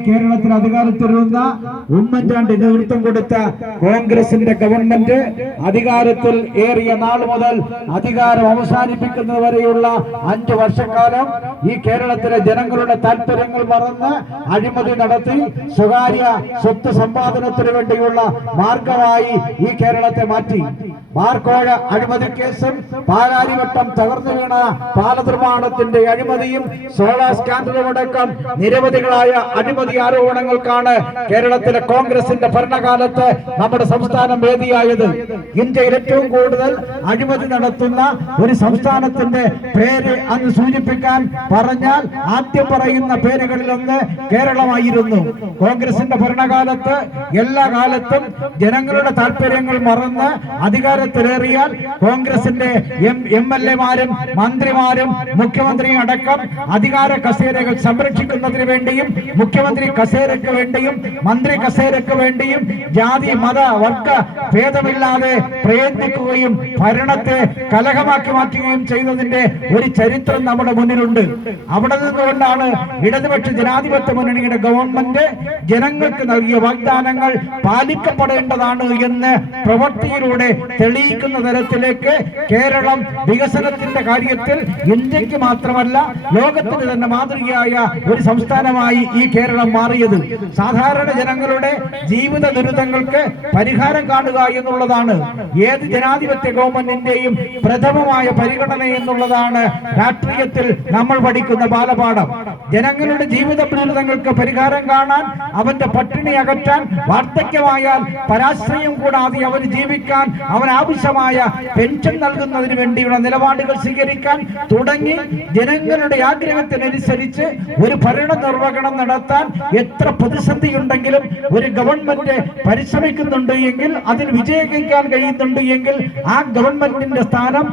കേരളത്തിൽ അധികാരത്തിലിരുന്ന ഉമ്മൻചാണ്ടി നേതൃത്വം കൊടുത്ത കോൺഗ്രസിന്റെ ഗവൺമെന്റ് അധികാരത്തിൽ ഏറിയ നാൾ മുതൽ അധികാരം അവസാനിപ്പിക്കുന്നത് വരെയുള്ള അഞ്ചു വർഷക്കാലം ഈ കേരളത്തിലെ ജനങ്ങളുടെ താല്പര്യങ്ങൾ മറന്ന് അഴിമതി നടത്തി സ്വകാര്യ സ്വത്ത് സമ്പാദനത്തിന് വേണ്ടിയുള്ള മാർഗമായി ഈ കേരളത്തെ മാറ്റി. മാർക്കോഴ അഴിമതി കേസും പാലാരിവട്ടം തകർന്നു വീണ പാലനിർമ്മാണത്തിന്റെ അഴിമതിയും സോളാർ സ്കാൻഡലുമടക്കം നിരവധികളായ അഴിമതി ആരോപണങ്ങൾക്കാണ് കേരളത്തിലെ കോൺഗ്രസിന്റെ ഭരണകാലത്ത് നമ്മുടെ സംസ്ഥാനം വേദിയായത്. ഇന്ത്യയിൽ ഏറ്റവും കൂടുതൽ അഴിമതി നടത്തുന്ന ഒരു സംസ്ഥാനത്തിന്റെ പേര് അന്ന് സൂചിപ്പിക്കാൻ പറഞ്ഞാൽ ആദ്യം പറയുന്ന പേരുകളിലൊന്ന് കേരളമായിരുന്നു. കോൺഗ്രസിന്റെ ഭരണകാലത്ത് എല്ലാ കാലത്തും ജനങ്ങളുടെ താല്പര്യങ്ങൾ മറന്ന് അധികാരത്തിലേറിയാൽ കോൺഗ്രസിന്റെ എം എൽ എമാരും മന്ത്രിമാരും മുഖ്യമന്ത്രിയും അടക്കം അധികാര കസേരകൾ സംരക്ഷിക്കുന്നതിന് വേണ്ടിയും മുഖ്യമന്ത്രി കസേരയ്ക്ക് വേണ്ടിയും മന്ത്രി കസേരയ്ക്ക് വേണ്ടിയും ജാതി മത വർഗ ഭേദമില്ലാതെ പ്രയത്നിക്കുകയും ഭരണത്തെ കലഹമാക്കി മാറ്റുകയും ചെയ്തതിന്റെ ഒരു ചരിത്രം നമ്മുടെ മുന്നിലുണ്ട്. അവിടെ നിന്നുകൊണ്ടാണ് ഇടതുപക്ഷ ജനാധിപത്യ മുന്നണിയുടെ ഗവൺമെന്റ് ജനങ്ങൾക്ക് നൽകിയ വാഗ്ദാനങ്ങൾ പാലിക്കപ്പെടേണ്ടതാണ് എന്ന് പ്രവൃത്തിയിലൂടെ തെളിയിക്കുന്ന തരത്തിലേക്ക് കേരളം വികസനത്തിന്റെ കാര്യത്തിൽ ഇന്ത്യയ്ക്ക് മാത്രമല്ല ലോകത്തിന് തന്നെ മാതൃകയായ ഒരു സംസ്ഥാനമായി ഈ കേരളം മാറിയത്. സാധാരണ ജനങ്ങളുടെ ജീവിത ദുരിതങ്ങൾക്ക് പരിഹാരം കാണുക എന്നുള്ളതാണ്. ഏത് ജനാധിപത്യ ഗവൺമെന്റിന്റെയും പ്രഥമമായ പരിഗണന എന്നുള്ളതാണ് രാഷ്ട്രീയത്തിൽ നമ്മൾ പഠിക്കുന്ന ബാലപാഠം. ജനങ്ങളുടെ ജീവിത ദുരിതങ്ങൾക്ക് പരിഹാരം കാണാൻ അവന്റെ പട്ടിണി അകറ്റാൻ വാർദ്ധക്യമായാൽ പരാശ്രയം കൂടാതെ അവന് ജീവിക്കാൻ അവൻ ആവശ്യമായ പെൻഷൻ നൽകുന്നതിന് വേണ്ടിയുള്ള നിലപാടുകൾ സ്വീകരിക്കാൻ തുടങ്ങി. ജനങ്ങളുടെ ആഗ്രഹത്തിനനുസരിച്ച് ഒരു ഭരണ നിർവഹണം നടത്താൻ എത്ര പ്രതിസന്ധി ഉണ്ടെങ്കിലും ഒരു ഗവൺമെന്റ് പരിശ്രമിക്കുന്നുണ്ട് എങ്കിൽ അതിൽ വിജയിക്കാൻ കഴിയുന്നുണ്ട് എങ്കിൽ ആ ഗവൺമെന്റിന്റെ സ്ഥാനം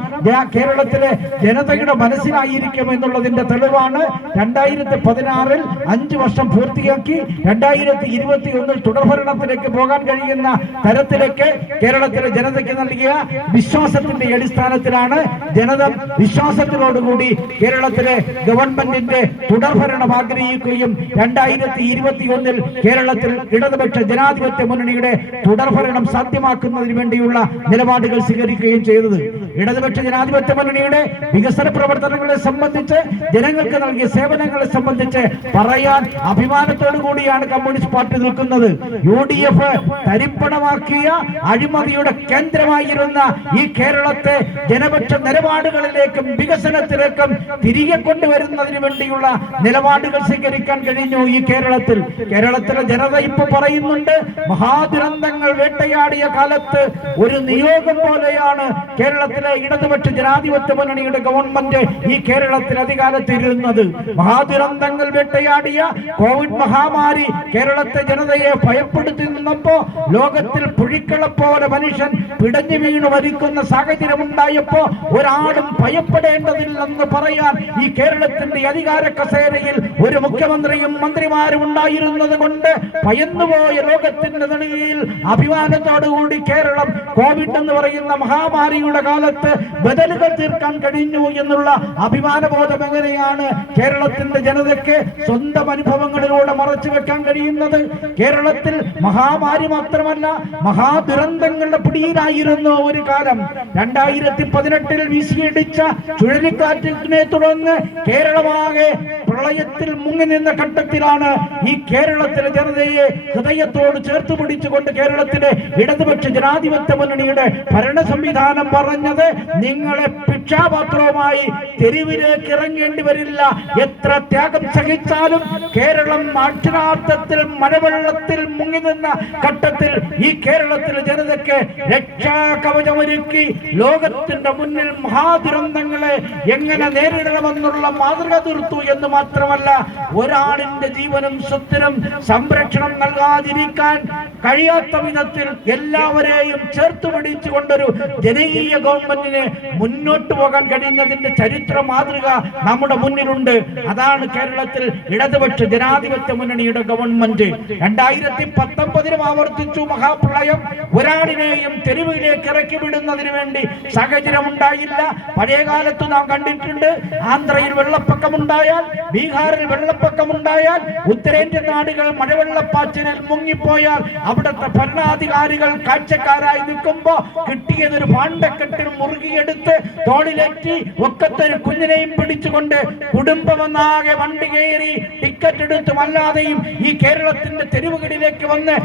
കേരളത്തിലെ ജനതയുടെ മനസ്സിലായിരിക്കും എന്നുള്ളതിന്റെ തെളിവാണ്. രണ്ടായിരത്തി പതിനാറിൽ അഞ്ച് വർഷം പൂർത്തിയാക്കി രണ്ടായിരത്തി ഇരുപത്തി ഒന്നിൽ തുടർഭരണത്തിലേക്ക് പോകാൻ കഴിയുന്ന തരത്തിലേക്ക് കേരളത്തിലെ ജനതയ്ക്ക് നൽകിയ വിശ്വാസത്തിന്റെ അടിസ്ഥാനത്തിലാണ് ജനത വിശ്വാസത്തിനോടുകൂടി കേരളത്തിലെ ഗവൺമെന്റിന്റെ തുടർഭരണം ആഗ്രഹിക്കുകയും രണ്ടായിരത്തി ഇരുപത്തി ഒന്നിൽ കേരളത്തിൽ ഇടതുപക്ഷ ജനാധിപത്യ മുന്നണിയുടെ തുടർഭരണം സാധ്യമാക്കുന്നതിന് വേണ്ടിയുള്ള നിലപാടുകൾ സ്വീകരിക്കുകയും ചെയ്തത്. ഇടതുപക്ഷ ജനാധിപത്യ മുന്നണിയുടെ വികസന പ്രവർത്തനങ്ങളെ സംബന്ധിച്ച് ജനങ്ങൾക്ക് നൽകിയ സേവനങ്ങളെ സംബന്ധിച്ച് പറയാൻ അഭിമാനത്തോടു കൂടിയാണ് കമ്മ്യൂണിസ്റ്റ് പാർട്ടി നിൽക്കുന്നത്. യു ഡി എഫ് തരിപ്പണമാക്കിയ അഴിമതിയുടെ കേന്ദ്രമായിരുന്ന ഈ കേരളത്തെ ജനപക്ഷ നിലപാടുകളിലേക്കും വികസനത്തിലേക്കും തിരികെ കൊണ്ടുവരുന്നതിന് വേണ്ടിയുള്ള നിലപാടുകൾ സ്വീകരിക്കാൻ കഴിഞ്ഞു ഈ കേരളത്തിൽ. കേരളത്തിലെ ജനത ഇപ്പൊ പറയുന്നുണ്ട് മഹാദുരന്തങ്ങൾ വേട്ടയാടിയ കാലത്ത് ഒരു നിയോഗം പോലെയാണ് കേരളത്തിലെ ഇടതുപക്ഷ ജനാധിപത്യ മുന്നണിയുടെ ഗവൺമെന്റ് ഈ കേരളത്തിൽ അധികാരത്തിരുന്നത് മഹാദുരന്തങ്ങൾ വെട്ടയാടിയ കോവിഡ് മഹാമാരി കേരളത്തെ ജനതയെ ഭയപ്പെടുത്തി നിന്നപ്പോ ലോകത്തിൽ പുഴിക്കള പോലെ മനുഷ്യൻ പിടഞ്ഞു വീണു മരിക്കുന്ന സാഹചര്യം ഉണ്ടായപ്പോ ഒരാളും ഭയപ്പെടേണ്ടതില്ലെന്ന് പറയാൻ ഈ കേരളത്തിന്റെ അധികാര കസേരയിൽ ഒരു മുഖ്യമന്ത്രിയും മന്ത്രിമാരും ഉണ്ടായിരുന്നത് കൊണ്ട് ഭയന്നുപോയ ലോകത്തിന്റെ നെടുകയിൽ അഭിമാനത്തോടുകൂടി കേരളം കോവിഡ് എന്ന് പറയുന്ന മഹാമാരിയുടെ കാലത്ത് ബദലുകൾ തീർക്കാൻ കഴിഞ്ഞു എന്നുള്ള അഭിമാനബോധം എങ്ങനെയാണ് കേരളത്തിന്റെ ജനതയ്ക്ക് സ്വന്തം അനുഭവങ്ങളിലൂടെ മറച്ചു വെക്കാൻ കഴിയുന്നത് കേരളത്തിൽ മഹാമാരി മാത്രമല്ല മഹാദുരന്തങ്ങളുടെ പിടിയിലായിരുന്നു ഒരു കാലം. രണ്ടായിരത്തി പതിനെട്ടിൽ വീശിയടിച്ച ചുഴലിക്കാറ്റിനെ തുടർന്ന് കേരളമാകെ പ്രളയത്തിൽ മുങ്ങി നിന്ന ഘട്ടത്തിലാണ് ഈ കേരളത്തിലെ ജനതയെ ഹൃദയത്തോട് ചേർത്ത് പിടിച്ചുകൊണ്ട് കേരളത്തിലെ ഇടതുപക്ഷ ജനാധിപത്യ മുന്നണിയുടെ ഭരണ സംവിധാനം പറഞ്ഞത് നിങ്ങളെ ഭിക്ഷാപാത്രവുമായി തെരുവിലേക്ക് ഇറങ്ങേണ്ടി വരില്ല. എത്ര ത്യാഗം സഹിച്ചാലും കേരളം അക്ഷരാർത്ഥത്തിൽ മഴവെള്ളത്തിൽ മുങ്ങി നിന്ന ഘട്ടത്തിൽ ഈ കേരളത്തിലെ ജനതയ്ക്ക് രക്ഷാ കവചമൊരുക്കി ലോകത്തിന്റെ മുന്നിൽ മഹാദുരന്തങ്ങളെ എങ്ങനെ നേരിടണമെന്നുള്ള മാതൃക തീർത്തു എന്ന് മാത്രമല്ല ഒരാളിന്റെ ജീവനും സ്വത്തിനും സംരക്ഷണം നൽകാതിരിക്കാൻ കഴിയാത്ത വിധത്തിൽ എല്ലാവരെയും ചേർത്ത് പിടിച്ചുകൊണ്ടൊരു ജനകീയ ഗവൺമെന്റിന് മുന്നോട്ട് പോകാൻ കഴിഞ്ഞതിന്റെ ചരിത്ര മാതൃക നമ്മുടെ മുന്നിലുണ്ട്. അതാണ് കേരളത്തിൽ ഇടതുപക്ഷ ജനാധിപത്യ മുന്നണിയുടെ ഗവൺമെന്റ്. രണ്ടായിരത്തി പത്തൊമ്പതിലും ആവർത്തിച്ചു മഹാപ്രളയം. ഒരാളിനെയും തെരുവിലേക്ക് ഇറക്കി വിടുന്നതിന് വേണ്ടി സാഹചര്യം ഉണ്ടായില്ല പഴയ കാലത്ത് നാം കണ്ടിട്ടുണ്ട് ആന്ധ്രയിൽ വെള്ളപ്പൊക്കമുണ്ടായാൽ ബീഹാറിൽ വെള്ളപ്പൊക്കമുണ്ടായാൽ ഉത്തരേന്ത്യൻ നാടുകൾ മഴവെള്ളപ്പാച്ചിനിൽ മുങ്ങിപ്പോയാൽ അവിടുത്തെ ഭരണാധികാരികൾ കാഴ്ചക്കാരായി നിൽക്കുമ്പോ കിട്ടിയതൊരു പാണ്ടക്കെട്ടിൽ മുറുകിയെടുത്ത് തോളിലേറ്റി ഒക്കത്തൊരു കുഞ്ഞിനെയും പിടിച്ചുകൊണ്ട് കുടുംബമെന്നാകെ വണ്ടി കയറി ടിക്കറ്റ് എടുത്തും വല്ലാതെയും ഈ കേരളത്തിന്റെ തെരുവുകളിലേക്ക് വന്ന്